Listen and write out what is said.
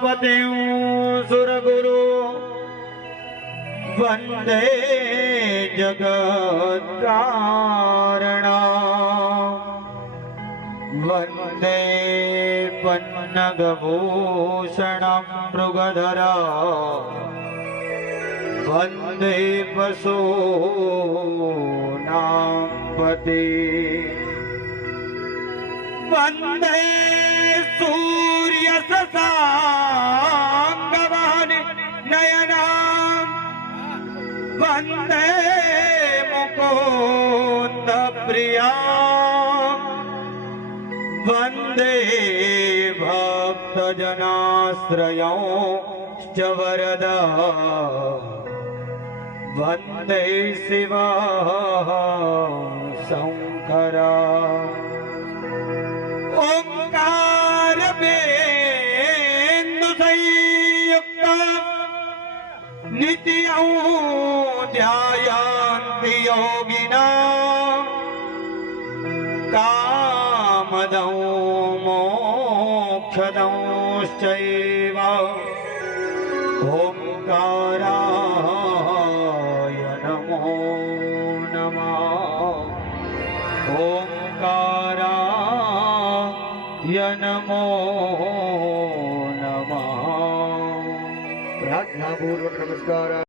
प्रजापतिं सुरगुरु वन्दे जगत्कारणा वन्दे पन्नगभूषणं मृगधरा वन्दे पशूनां पते वन्दे सूर्यशशाङ्कवानि नयनां वन्दे मुकुन्दप्रिया वन्दे भक्तजनाश्रयंश्च वरदा वन्दे शिवा शङ्करा ओंकारवेन्दुसंयुक्तं नित्यं ध्यायन्ति योगिनः कामदं मोक्षदंश्चैव ओंकाराय नमो नमः ओंकाराय नमो नमः। प्रार्थनापूर्वक नमस्कार।